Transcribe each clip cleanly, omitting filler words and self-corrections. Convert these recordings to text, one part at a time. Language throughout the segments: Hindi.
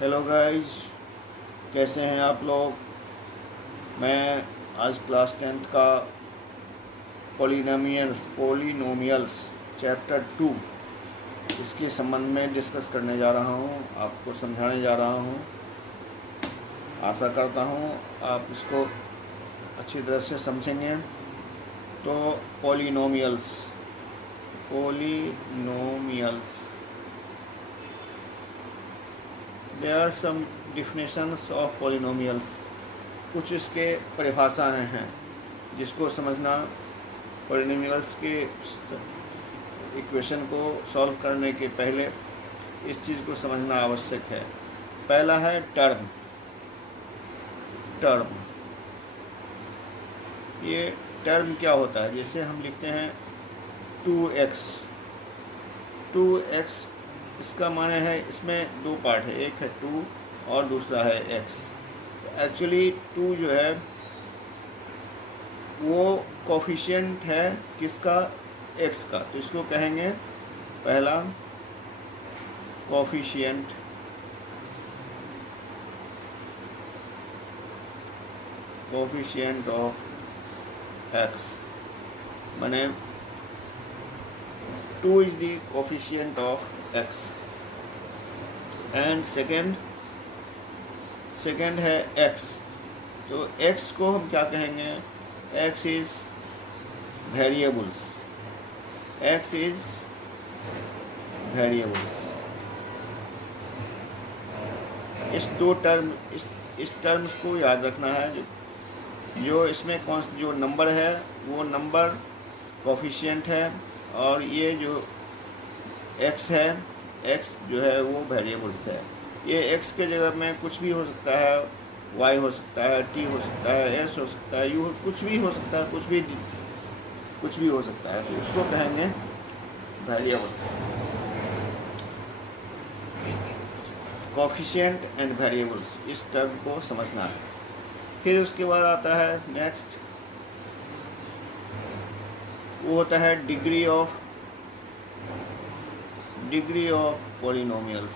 हेलो गाइस, कैसे हैं आप लोग। मैं आज क्लास 10th का पोलिनोमियल्स चैप्टर 2 इसके संबंध में डिस्कस करने जा रहा हूं, आपको समझाने जा रहा हूं। आशा करता हूं आप इसको अच्छी तरह से समझेंगे। तो polynomials polynomials there are some definitions of polynomials. कुछ इसके परिभाषाएं हैं जिसको समझना पोलिनोमियल्स के इक्वेशन को सॉल्व करने के पहले इस चीज़ को समझना आवश्यक है। पहला है टर्म। ये टर्म क्या होता है? जैसे हम लिखते हैं 2x। इसका माने है, इसमें दो पार्ट है, एक है 2 और दूसरा है x। एक्चुअली 2 जो है वो कोफिशिएंट है किसका? x का। तो इसको कहेंगे पहला कोफिशिएंट ऑफ x, माने 2 is the coefficient of x। And second है x। तो x को हम क्या कहेंगे? x is variables. इस टर्म्स को याद रखना है। जो इसमें जो नंबर है वो नंबर कोफिशिएंट है, और ये जो x है, x जो है वो वेरिएबल्स है। ये x के जगह में कुछ भी हो सकता है, y हो सकता है, t हो सकता है, s हो सकता है, u कुछ भी हो सकता है, कुछ भी हो सकता है। तो उसको कहेंगे वेरिएबल्स। कोफिशिएंट एंड वेरिएबल्स, इस टर्म को समझना है। फिर उसके बाद आता है नेक्स्ट, वो होता है डिग्री ऑफ पोलिनोमियल्स।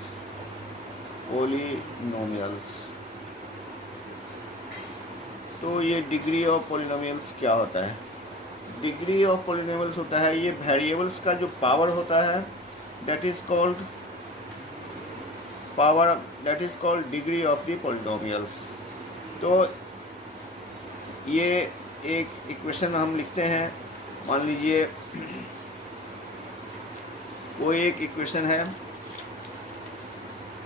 तो ये डिग्री ऑफ पोलिनोमियल्स क्या होता है? डिग्री ऑफ पोलिनोमियल्स होता है, ये वेरिएबल्स का जो पावर होता है, that is called degree of the polynomials. तो ये एक इक्वेशन हम लिखते हैं। मान लीजिए वो एक इक्वेशन है,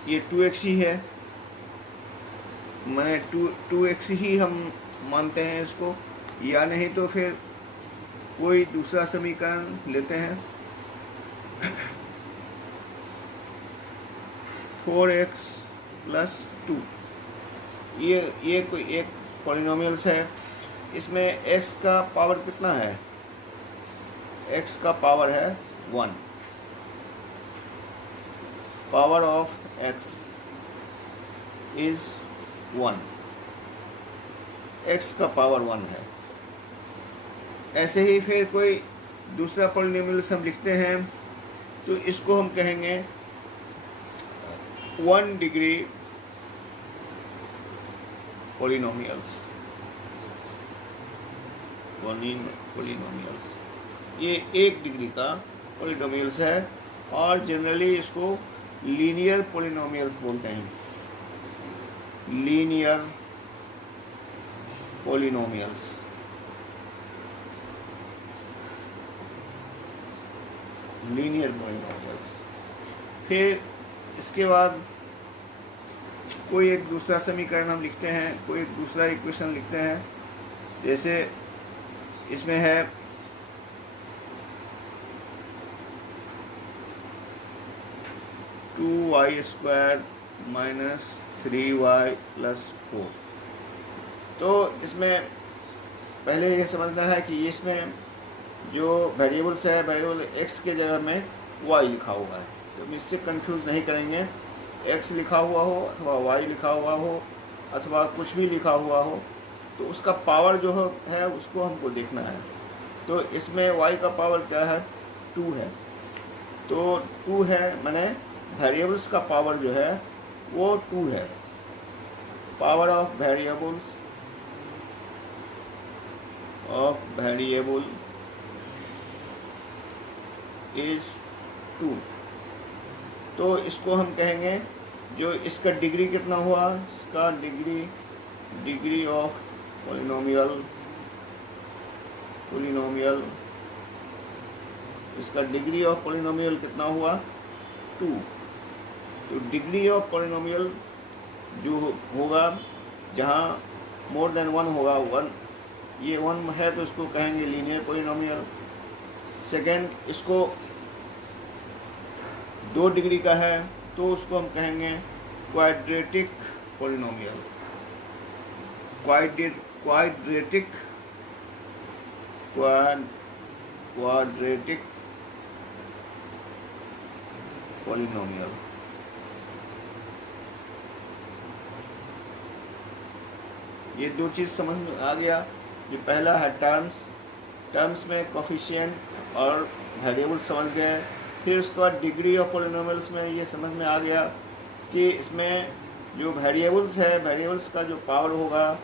ये 2x ही है, मैंने 2x ही हम मानते हैं इसको, या नहीं तो फिर कोई दूसरा समीकरण लेते हैं। 4x + 2, ये कोई एक पॉलिनोमियल्स है। इसमें x का पावर कितना है? x का पावर है 1। Power of x is 1। x का पावर 1 है। ऐसे ही फिर कोई दूसरा पॉलिनोमियल्स हम लिखते हैं, तो इसको हम कहेंगे 1 डिग्री पोलिनोमियल्स। ये 1 डिग्री का पोलिनोमियल्स है, और जनरली इसको लीनियर पोलिनोमियल्स बोलते हैं। Linear polynomials. फिर इसके बाद कोई एक दूसरा समीकरण हम लिखते हैं, कोई एक दूसरा इक्वेशन लिखते हैं। जैसे इसमें है 2y² - 3y + 4। तो इसमें पहले ये समझना है कि इसमें जो वेरिएबल्स है, वेरिएबल x के जगह में y लिखा हुआ है। तो हम इससे कंफ्यूज नहीं करेंगे। x लिखा हुआ हो अथवा y लिखा हुआ हो अथवा कुछ भी लिखा हुआ हो, तो उसका पावर जो है उसको हमको देखना है। तो इसमें y का पावर क्या है? 2 है। तो 2 है, माने वेरिएबल्स का पावर जो है वो 2 है। Power of variable is 2। तो इसको हम कहेंगे, जो इसका डिग्री कितना हुआ, इसका डिग्री ऑफ पोलिनोमियल, इसका डिग्री ऑफ पोलिनोमियल कितना हुआ, 2। तो डिग्री ऑफ पोलिनोमियल जो होगा, जहाँ मोर देन 1 होगा, 1 ये 1 है तो इसको कहेंगे लीनियर पोलिनोमियल। सेकेंड, इसको 2 डिग्री का है तो उसको हम कहेंगे क्वाड्रेटिक पोलिनोमियल। Quadratic polynomial. ये 2 चीज़ समझ में आ गया। जो पहला है टर्म्स में कोफिशिएंट और वेरिएबल समझ गए। फिर उसके बाद डिग्री ऑफ पोलिनोमियल्स में ये समझ में आ गया कि इसमें जो वेरिएबल्स है, वेरिएबल्स का जो पावर होगा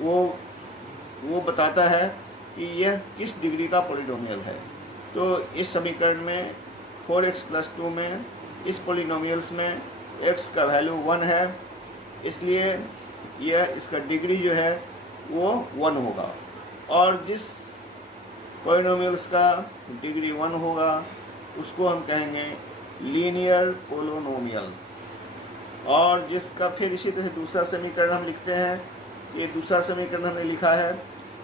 वो बताता है कि यह किस डिग्री का पोलिनोमियल है। तो इस समीकरण में 4x+2 में इस पोलिनोमियल्स में x का वैल्यू 1 है, इसलिए यह इसका डिग्री जो है वो 1 होगा। और जिस पोलिनोमियल्स का डिग्री 1 होगा उसको हम कहेंगे लीनियर पोलिनोमियल। और जिसका फिर इसी तरह दूसरा समीकरण हम लिखते हैं, ये दूसरा समीकरण हमने लिखा है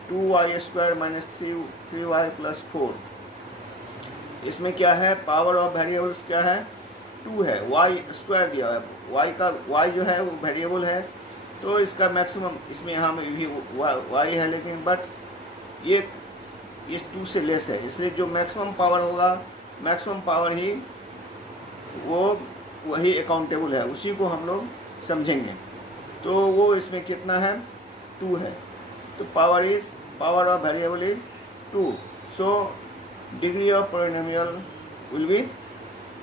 2y² - 3y+4। इसमें क्या है, पावर ऑफ वेरिएबल्स क्या है, 2 है, y² दिया है, y जो है वो वेरिएबल है, तो इसका मैक्सिमम, इसमें यहाँ में भी y है, लेकिन बट ये 2 से लेस है, इसलिए जो मैक्सिमम पावर होगा, मैक्सिमम पावर ही वही अकाउंटेबल है, उसी को हम लोग समझेंगे। तो वो इसमें कितना है, 2 है। तो power of variable is 2, so degree of polynomial will be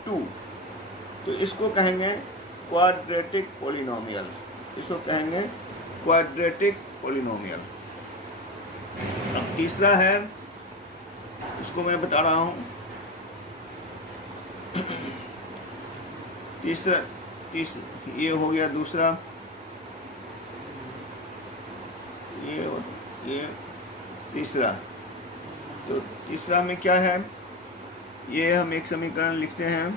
2। तो इसको कहेंगे क्वाड्रेटिक पोलिनोमियल, अब तीसरा है, उसको मैं बता रहा हूँ। तीसरा ये हो गया दूसरा, ये तीसरा। तो तीसरा में क्या है, ये हम एक समीकरण लिखते हैं,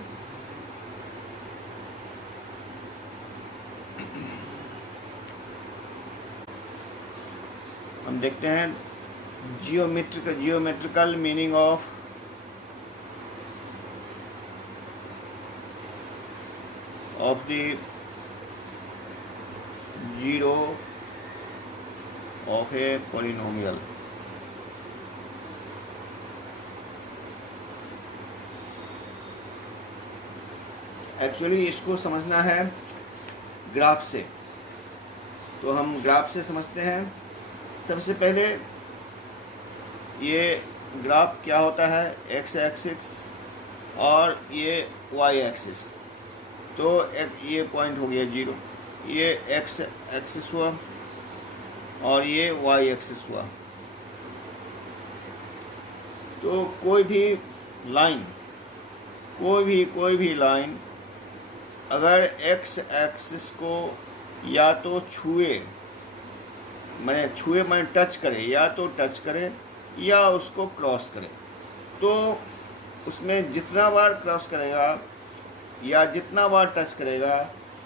हम देखते हैं geometrical meaning of the zero of a polynomial। Actually इसको समझना है ग्राफ से, तो हम ग्राफ से समझते हैं। सबसे पहले ये ग्राफ क्या होता है, एक्स एक्सिस और ये वाई एक्सिस। तो ये पॉइंट हो गया 0, ये एक्स एक्सिस हुआ और ये वाई एक्सिस हुआ। तो कोई भी लाइन अगर एक्स एक्सिस को या तो छुए माने टच करे, या तो टच करे या उसको क्रॉस करे, तो उसमें जितना बार क्रॉस करेगा या जितना बार टच करेगा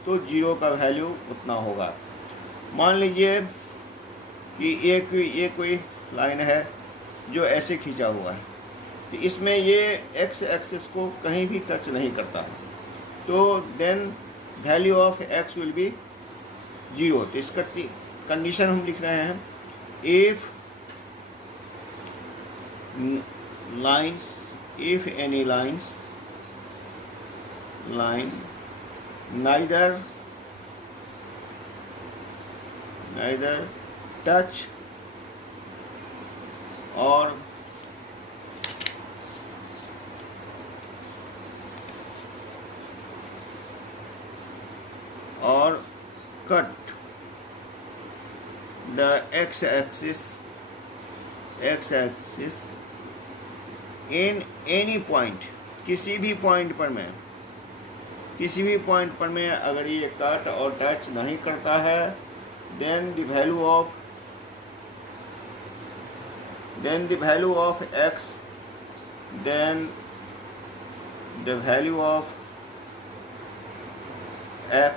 तो 0 का वैल्यू उतना होगा। मान लीजिए कि ये कोई लाइन है जो ऐसे खींचा हुआ है, तो इसमें ये एक्स एक्सिस को कहीं भी टच नहीं करता, तो then value of X will be 0। तो इसका कंडीशन हम लिख रहे हैं, if any line neither touch or or cut the x-axis in any point, किसी भी पॉइंट पर मैं अगर ये कट और टच नहीं करता है, then the value of x, then the value of x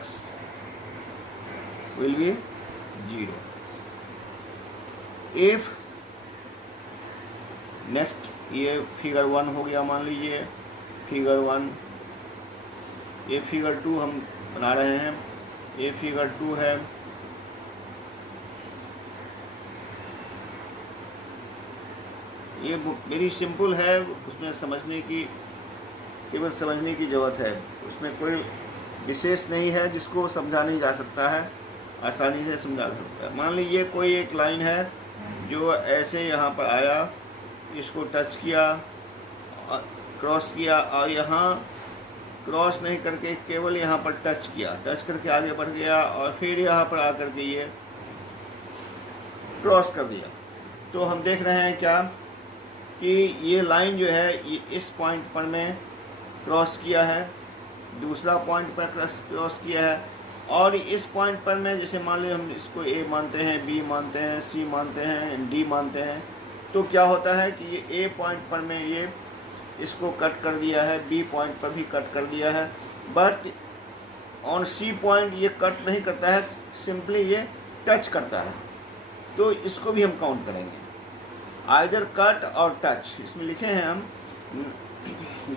will be 0. If next, ये फिगर 1 हो गया, मान लीजिए फिगर 1, ये फिगर 2 हम बना रहे हैं, ये फिगर 2 है। ये वेरी सिंपल है, उसमें केवल समझने की ज़रूरत है, उसमें कोई विशेष नहीं है जिसको समझा नहीं जा सकता है, आसानी से समझा सकता है। मान लीजिए कोई एक लाइन है जो ऐसे यहाँ पर आया, इसको टच किया, क्रॉस किया, और यहाँ क्रॉस नहीं करके केवल यहाँ पर टच किया, टच करके आगे बढ़ गया और फिर यहाँ पर आकर के ये क्रॉस कर दिया। तो हम देख रहे हैं क्या कि ये लाइन जो है ये इस पॉइंट पर मैं क्रॉस किया है, दूसरा पॉइंट पर क्रॉस किया है, और इस पॉइंट पर मैं, जैसे मान लीजिए हम इसको ए मानते हैं, बी मानते हैं, सी मानते हैं, डी मानते हैं, तो क्या होता है कि ये ए पॉइंट पर मैं ये इसको कट कर दिया है, बी पॉइंट पर भी कट कर दिया है, बट ऑन सी पॉइंट ये कट नहीं करता है, सिंपली ये टच करता है। तो इसको भी हम काउंट करेंगे, आइदर कट और टच, इसमें लिखे हैं हम,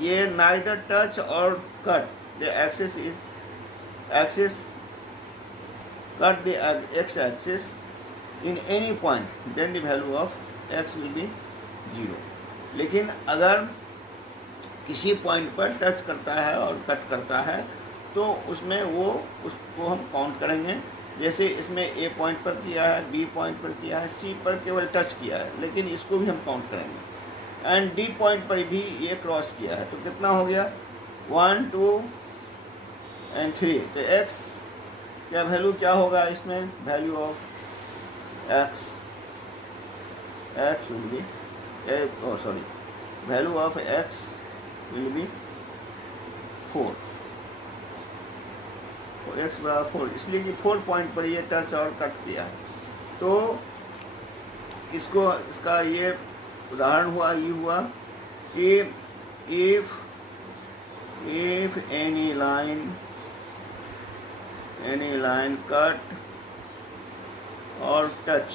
ये नाइदर टच और cut the axis cut the x-axis in any point, then the value of x will be 0. लेकिन अगर किसी पॉइंट पर टच करता है और कट करता है तो उसमें उसको हम काउंट करेंगे। जैसे इसमें ए पॉइंट पर किया है, बी पॉइंट पर किया है, सी पर केवल टच किया है, लेकिन इसको भी हम काउंट करेंगे। एंड डी पॉइंट पर भी ये क्रॉस किया है, तो कितना हो गया, 1 2 एंड 3। तो x क्या वैल्यू क्या होगा इसमें, value of x will be value of x will be 4, x बराबर 4, इसलिए कि 4 पॉइंट पर ये टच और कट किया है। तो इसका ये उदाहरण हुआ, ये हुआ कि if any line cut or touch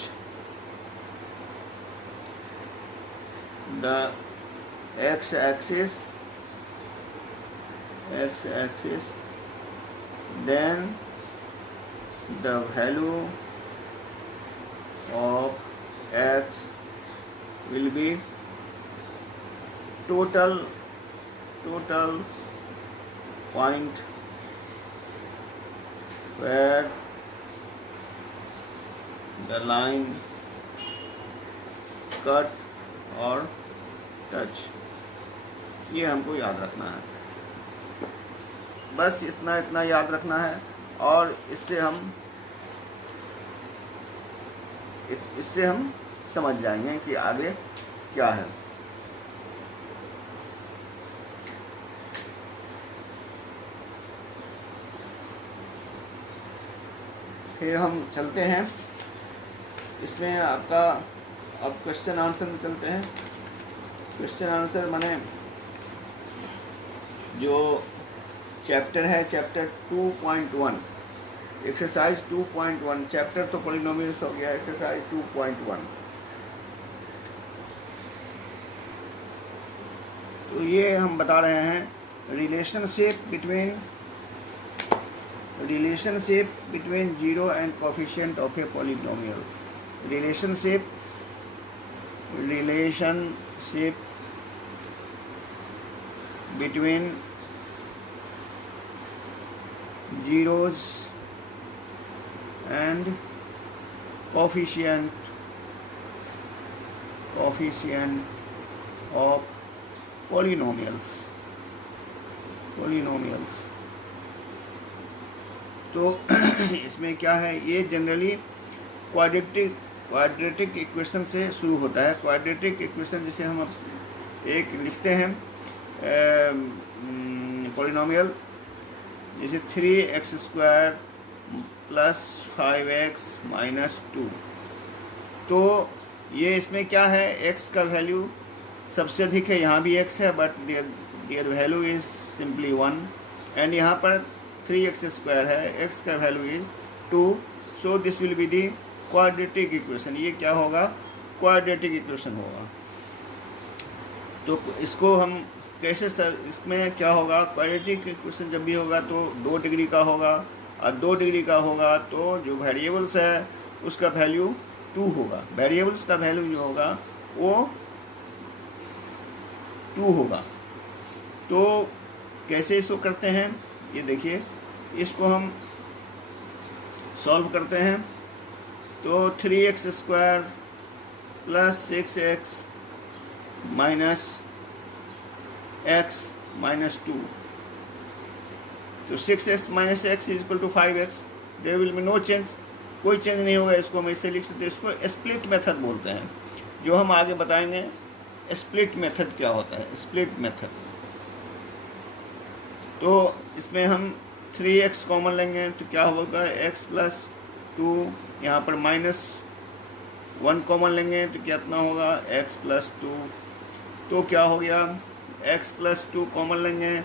the x-axis, then the value of x will be total point where the line cut or touch। ये हमको याद रखना है, बस इतना याद रखना है, और इससे हम समझ जाएंगे कि आगे क्या है। फिर हम चलते हैं इसमें आपका, अब क्वेश्चन आंसर में चलते हैं। क्वेश्चन आंसर माने जो चैप्टर है, चैप्टर 2.1, एक्सरसाइज 2.1, चैप्टर तो पॉलिनोमियल्स हो गया, एक्सरसाइज 2.1। तो ये हम बता रहे हैं relationship between zero and coefficient of a polynomial. Relationship between zeros and coefficient of polynomials। तो इसमें क्या है, ये जनरली क्वाड्रेटिक इक्वेशन से शुरू होता है। क्वाड्रेटिक इक्वेशन जैसे हम एक लिखते हैं पॉलिनोमियल, जैसे 3x² प्लस 5x माइनस 2। तो ये इसमें क्या है, x का वैल्यू सबसे अधिक है, यहाँ भी x है but their value is simply 1, and यहाँ पर 3x² है, x का value is 2। So this will be the quadratic equation. ये क्या होगा, क्वाड्रेटिक इक्वेशन होगा। तो इसको हम कैसे सर, इसमें क्या होगा, क्वाड्रेटिक इक्वेशन जब भी होगा तो 2 डिग्री का होगा, और 2 डिग्री का होगा तो जो वेरिएबल्स है उसका वैल्यू 2 होगा। वेरिएबल्स का वैल्यू जो होगा वो 2 होगा। तो कैसे इसको करते हैं, ये देखिए, इसको हम सॉल्व करते हैं। तो 3x² plus 6x minus x minus 2, तो 6x minus x is equal to 5x। There will be no change, कोई चेंज नहीं होगा। इसको हम ऐसे लिख सकते हैं, इसको स्प्लिट मेथड बोलते हैं, जो हम आगे बताएंगे। स्प्लिट मेथड क्या होता है, स्प्लिट मेथड। तो इसमें हम 3x कॉमन लेंगे तो क्या होगा, x प्लस 2, यहाँ पर माइनस 1 कॉमन लेंगे तो कितना होगा, x प्लस 2। तो क्या हो गया, x प्लस 2 कॉमन लेंगे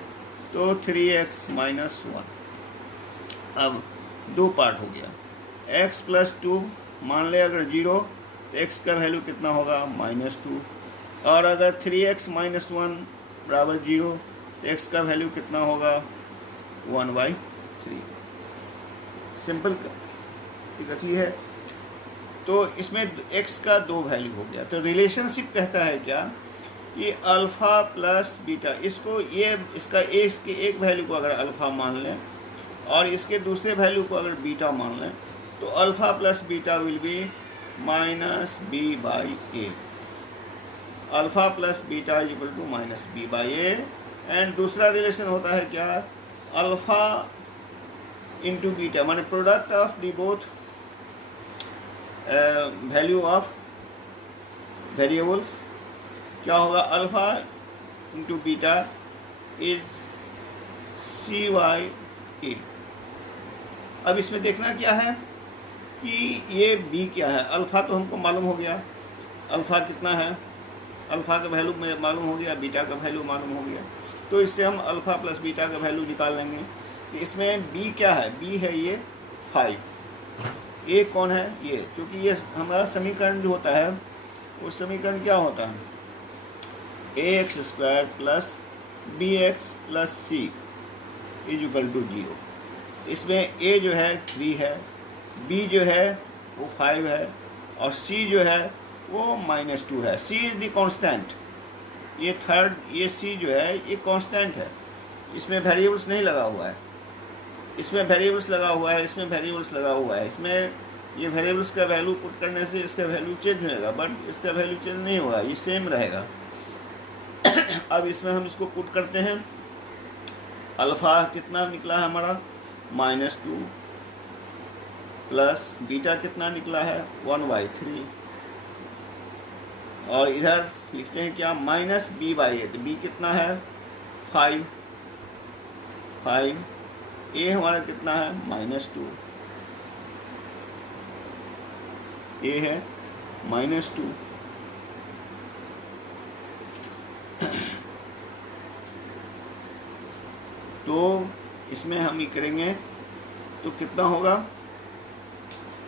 तो 3x माइनस 1। अब 2 पार्ट हो गया, x प्लस 2 मान ले अगर 0 तो x का वैल्यू कितना होगा, माइनस 2, और अगर 3x माइनस 1 बराबर 0 तो x का वैल्यू कितना होगा, 1/3। सिंपल गति है। तो इसमें x का 2 वैल्यू हो गया। तो रिलेशनशिप कहता है क्या, कि अल्फ़ा प्लस बीटा, इसको ये इसका इसके एक वैल्यू को अगर अल्फ़ा मान लें और इसके दूसरे वैल्यू को अगर बीटा मान लें, तो alpha plus beta will be minus b/a। Alpha plus beta is equal to minus b/a। And दूसरा रिलेशन होता है क्या, अल्फ़ा इंटू बीटा, माने product of the both value of variables. क्या होगा, alpha into beta is c/a। अब इसमें देखना क्या है कि ये b क्या है। अल्फ़ा तो हमको मालूम हो गया, अल्फ़ा कितना है, अल्फ़ा का वैल्यू मालूम हो गया, बीटा का वैल्यू मालूम हो गया। तो इससे हम अल्फ़ा प्लस बीटा का वैल्यू निकाल लेंगे। तो इसमें b क्या है, b है ये 5, a कौन है, ये, क्योंकि ये हमारा समीकरण जो होता है वो समीकरण क्या होता है, ax² plus bx plus c is equal to 0। इसमें a जो है 3 है, b जो है वो 5 है, और c जो है वो -2 है। c इज़ द कांस्टेंट, ये थर्ड, ये c जो है ये कांस्टेंट है, इसमें वेरिएबल्स नहीं लगा हुआ है, इसमें वेरिएबल्स लगा हुआ है, इसमें वेरिएबल्स लगा हुआ है। इसमें ये वेरिएबल्स का वैल्यू पुट करने से इसका वैल्यू चेंज होगा, बट इसका वैल्यू चेंज नहीं होगा, ये सेम रहेगा। अब इसमें हम इसको पुट करते हैं, अल्फ़ा कितना निकला है हमारा, -2, प्लस बीटा कितना निकला है, 1/3, और इधर लिखते हैं क्या, माइनस b/a। तो b कितना है, 5, a हमारा कितना है, -2, a है -2। तो इसमें हम ये करेंगे तो कितना होगा,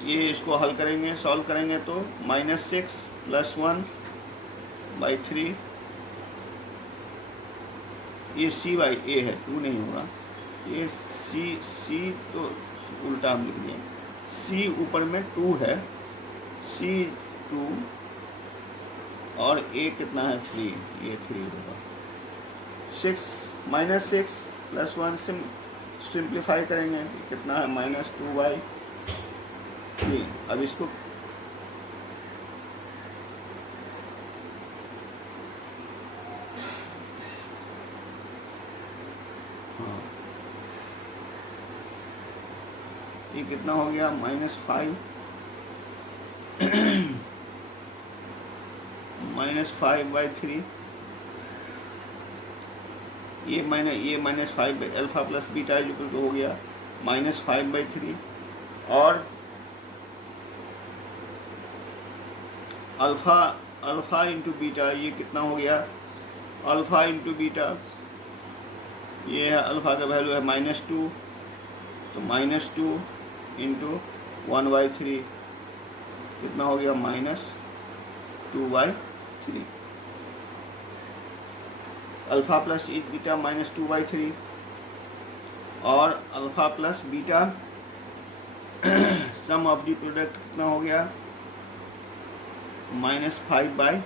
ये इसको हल करेंगे, सॉल्व करेंगे तो -6 + 1/3, ये c/a है, 2 नहीं होगा, ये c तो उल्टा हम लिख दिए, c ऊपर में 2 है, c 2 और a कितना है 3, ये 3 होगा। 6 + 1 सिंप्लीफाई करेंगे तो कितना है, -2/3। अब इसको ये कितना हो गया -5 -5/3, ये -5 alpha plus beta equal to हो गया -5/3, और अल्फा इंटू बीटा ये कितना हो गया, अल्फा इंटू बीटा ये है, अल्फा का वैल्यू है -2, तो -2 इंटू 1/3 कितना हो गया -2/3, अल्फा प्लस बीटा -2/3, और alpha plus beta some of the product कितना हो गया -5/3।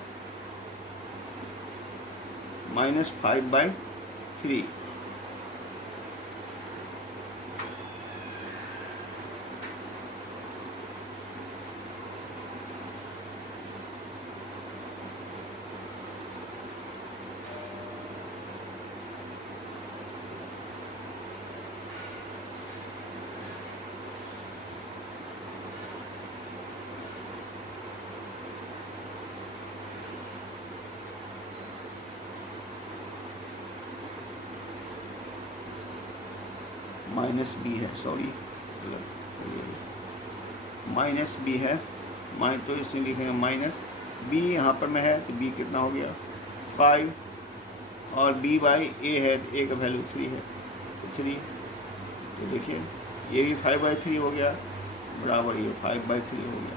-b है, सॉरी -b है, तो इसमें लिखेंगे -b, यहाँ पर में है तो b कितना हो गया 5, और b/a है, तो a का वैल्यू 3 है, तो 3, तो देखिए ये भी 5/3 हो गया, बराबर ये 5/3 हो गया,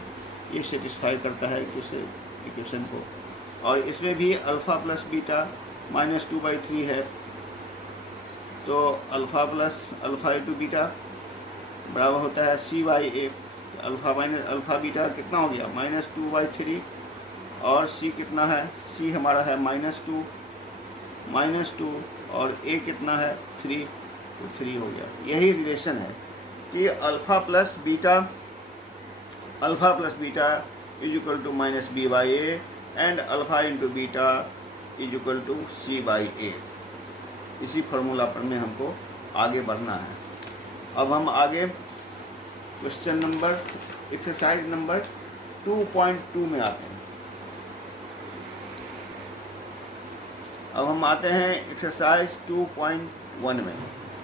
ये सेटिस्फाई करता है इक्वेशन को। और इसमें भी अल्फ़ा प्लस बीटा -2/3 है, तो अल्फ़ा इंटू बीटा बराबर होता है c/a, अल्फ़ा बीटा कितना हो गया -2/3, और c कितना है, c हमारा है -2 और a कितना है 3, तो 3 हो गया। यही रिलेशन है कि alpha plus beta is equal to -b/a and alpha into beta is equal to c/a। इसी फार्मूला पर में हमको आगे बढ़ना है। अब हम आगे क्वेश्चन नंबर एक्सरसाइज नंबर 2.2 में आते हैं। अब हम आते हैं एक्सरसाइज 2.1 में।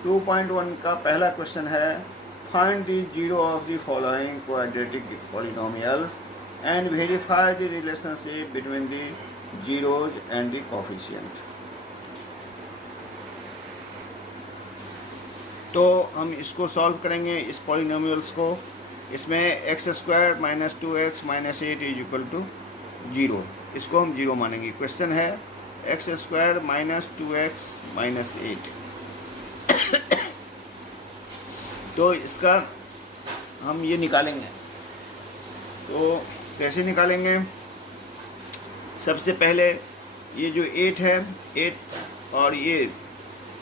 2.1 का पहला क्वेश्चन है, find the zero of the following quadratic polynomials and verify the relationship between the zeros and the coefficient. तो हम इसको सॉल्व करेंगे, इस पॉलिनोमियल्स को। इसमें x² - 2x - 8 is equal to 0, इसको हम 0 मानेंगे। क्वेश्चन है x² - 2x - 8। तो इसका हम ये निकालेंगे, तो कैसे निकालेंगे? सबसे पहले ये जो 8 है, 8 और ये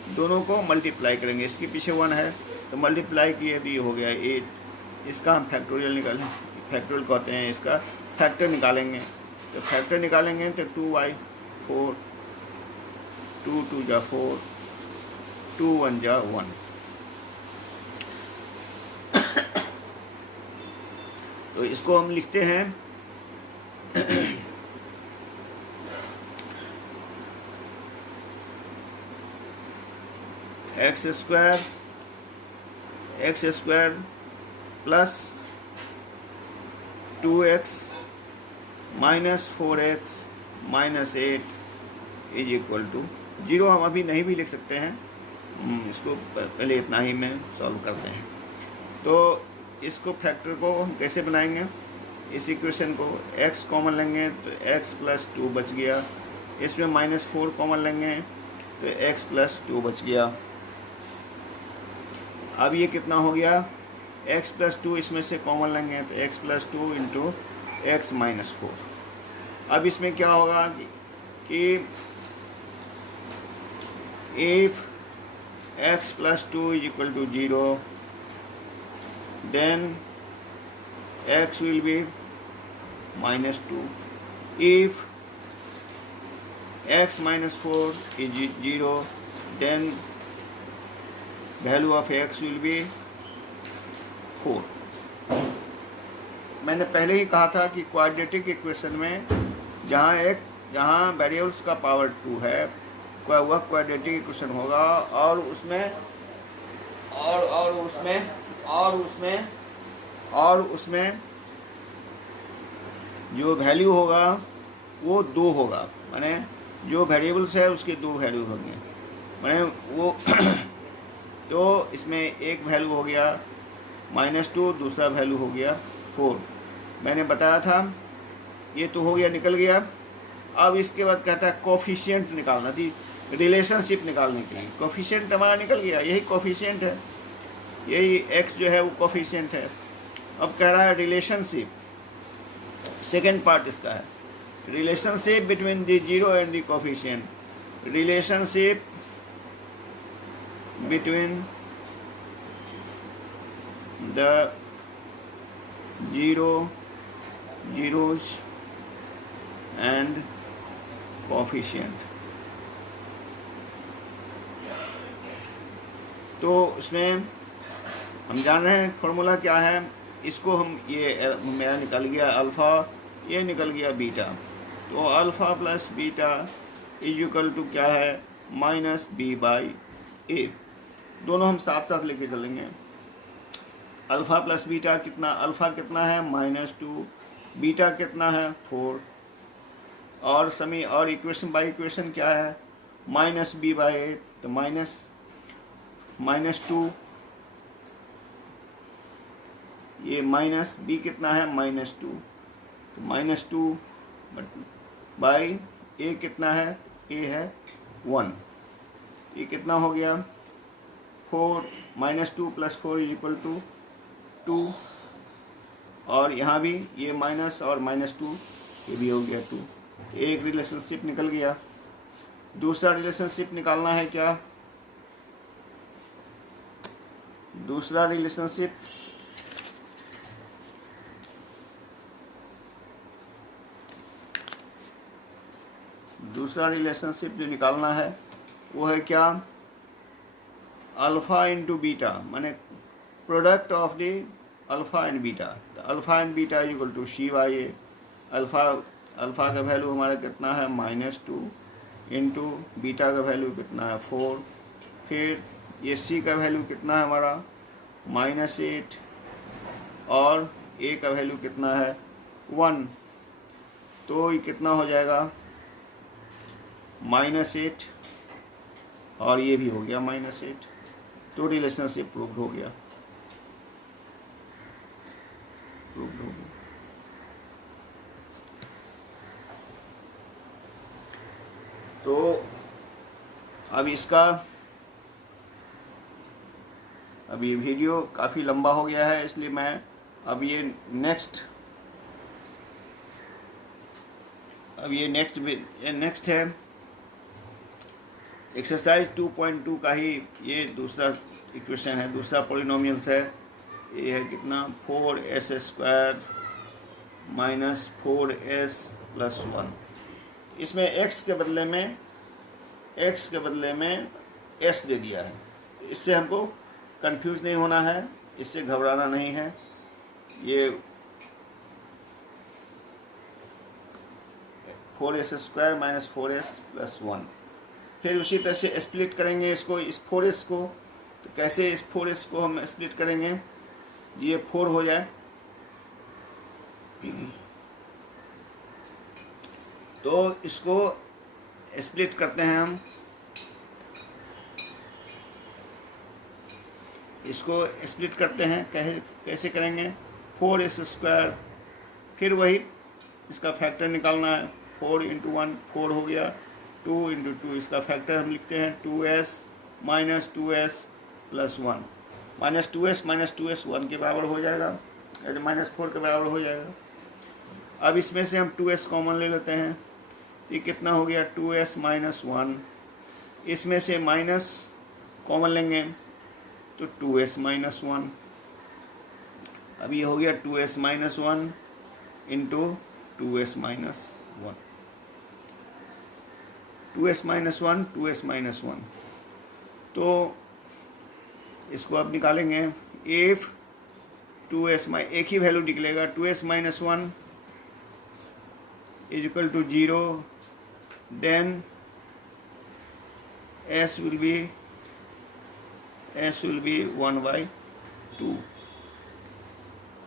दोनों को मल्टीप्लाई करेंगे। इसके पीछे 1 है तो मल्टीप्लाई किए भी हो गया 8। इसका हम फैक्टोरियल निकालें, फैक्टोरियल कहते हैं, इसका फैक्टर निकालेंगे। तो फैक्टर निकालेंगे तो 2/4, 2 × 2 = 4, 2 × 1 = 1। तो इसको हम लिखते हैं x² plus 2x minus 4x minus 8 is equal to 0। हम अभी नहीं भी लिख सकते हैं, इसको पहले इतना ही में सॉल्व करते हैं। तो इसको फैक्टर को हम कैसे बनाएंगे? इस इक्वेशन को x कॉमन लेंगे तो x + 2 बच गया। इसमें -4 कॉमन लेंगे तो x + 2 बच गया। अब ये कितना हो गया? x + 2 इसमें से कॉमन लेंगे तो x + 2 × x - 4। अब इसमें क्या होगा कि if x + 2 = 0, then x will be -2. If x - 4 is 0, then value of x will be 4। मैंने पहले ही कहा था कि क्वाड्रेटिक इक्वेशन में जहाँ वेरिएबल्स का पावर 2 है वह क्वाड्रेटिक इक्वेशन होगा, और उसमें जो वैल्यू होगा वो 2 होगा, माने जो वेरिएबल्स है उसके 2 वैल्यू होंगे, माने वो तो इसमें एक वैल्यू हो गया -2, दूसरा वैल्यू हो गया 4। मैंने बताया था ये तो हो गया, निकल गया। अब इसके बाद कहता है कोफिशिएंट निकालना थी, रिलेशनशिप निकालने के लिए। कोफिशिएंट हमारा निकल गया, यही कोफिशिएंट है, यही x जो है वो कोफिशिएंट है। अब कह रहा है रिलेशनशिप, सेकेंड पार्ट इसका है, relationship between the zero and the coefficient. Relationship between the zeros and coefficient। तो उसमें हम जान रहे हैं फॉर्मूला क्या है। इसको हम ये मेरा निकल गया अल्फ़ा, ये निकल गया बीटा। तो alpha plus beta is equal to क्या है, -b/a। दोनों हम साथ साथ लेके चलेंगे। अल्फ़ा प्लस बीटा कितना, अल्फ़ा कितना है -2, बीटा कितना है 4, और इक्वेशन बाय इक्वेशन क्या है -b/a। तो -2, ये माइनस b कितना है -2, तो -2 बाई a कितना है, a है 1, ये कितना हो गया 4, -2 + 4 = 2, और यहाँ भी ये माइनस और -2 ये भी हो गया 2। एक रिलेशनशिप निकल गया। दूसरा रिलेशनशिप निकालना है क्या, दूसरा रिलेशनशिप जो निकालना है वो है क्या, अल्फ़ा इंटू बीटा, माने product of the alpha and beta. तो alpha and beta equal to c/a। Alpha का वैल्यू हमारा कितना है -2 इंटू बीटा का वैल्यू कितना है 4, फिर ये c का वैल्यू कितना है हमारा -8, और a का वैल्यू कितना है 1। तो ये कितना हो जाएगा -8, और ये भी हो गया -8। तो रिलेशनशिप प्रूव्ड हो गया, तो अब ये वीडियो काफ़ी लंबा हो गया है, इसलिए मैं अब ये नेक्स्ट है एक्सरसाइज 2.2 का ही ये दूसरा इक्वेशन है, दूसरा पॉलिनोमियल्स है। ये है कितना 4s² - 4s + 1। इसमें x के बदले में s दे दिया है। तो इससे हमको कंफ्यूज नहीं होना है, इससे घबराना नहीं है। ये 4s² - 4s + 1। फिर उसी तरह से स्प्लिट करेंगे इसको, इस 4s को। तो कैसे इस 4s को हम स्प्लिट करेंगे, ये 4 हो जाए, तो इसको स्प्लिट करते हैं हम। इसको स्प्लिट करते हैं, कैसे करेंगे, 4s², फिर वही इसका फैक्टर निकालना है। 4 × 1 4 हो गया, 2 × 2 इसका फैक्टर हम लिखते हैं 2s - 2s + 1। -2s - 2s 1 के बराबर हो जाएगा, -4 के बराबर हो जाएगा। अब इसमें से हम 2s कॉमन ले लेते हैं। ये कितना हो गया 2s - 1। इसमें से माइनस कॉमन लेंगे तो 2s - 1। अब ये हो गया 2s - 1 × 2s - 1, 2s - 1 2s - 1। तो इसको अब निकालेंगे। इफ 2s एक ही वैल्यू निकलेगा, 2s minus 1 is equal to 0, then s will be 1/2,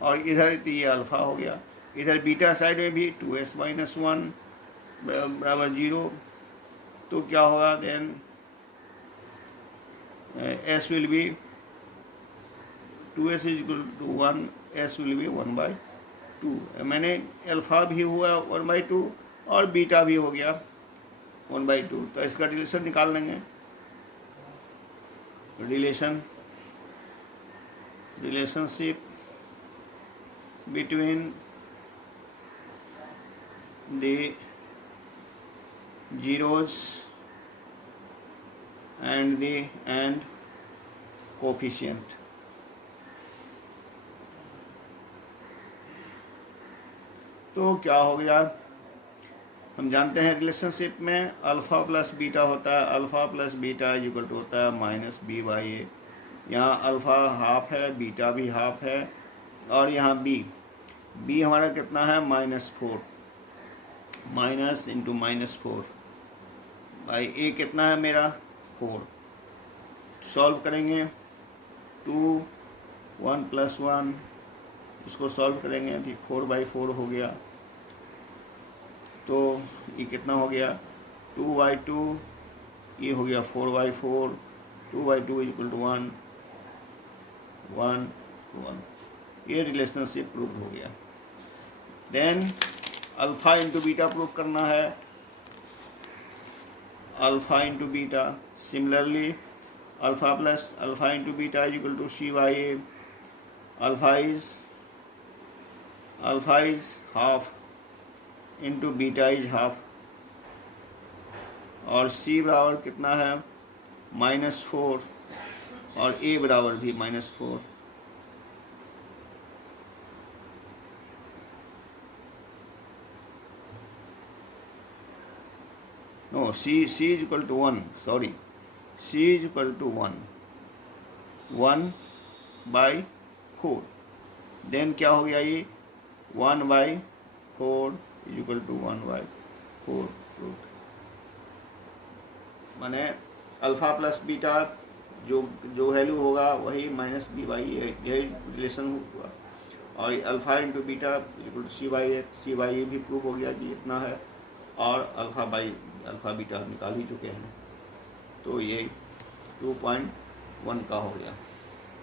और इधर तो ये अल्फ़ा हो गया, इधर बीटा साइड में भी 2s माइनस 1 बराबर 0, तो क्या होगा, then s will be 2s is equal to 1, s will be 1/2। मैंने अल्फ़ा भी हुआ 1/2 और बीटा भी हो गया 1/2, तो इसका रिलेशन निकाल लेंगे। Relationship between the zeros and coefficient. तो क्या हो गया, हम जानते हैं रिलेशनशिप में अल्फ़ा प्लस बीटा होता है, alpha plus beta is equal to होता है माइनस b/a। यहाँ अल्फ़ा हाफ है, बीटा भी हाफ है, और यहाँ b हमारा कितना है, -4, माइनस इंटू -4 बाई a कितना है मेरा 4। सॉल्व करेंगे 2 1 + 1, इसको सॉल्व करेंगे तो 4/4 हो गया, तो ये कितना हो गया 2/2, ये हो गया 4/4, 2/2 इज इक्वल टू 1 1 1। ये रिलेशनशिप प्रूव हो गया। Then alpha into beta prove करना है, alpha into beta, similarly alpha plus alpha into beta is equal to c/a। Alpha is half into beta is half, और c बराबर कितना है -4, और a बराबर भी -4। No, c is equal to 1, sorry, c is equal to 1/4। Then क्या हो गया, ये 1/4 इज इक्वल टू 1/4। माने अल्फ़ा प्लस बीटा जो वैल्यू होगा वही माइनस b/a, यही रिलेशन हुआ। और alpha into beta equal to c/a भी प्रूव हो गया कि इतना है, और अल्फ़ा बीटा निकाल ही चुके हैं, तो ये 2.1 का हो गया।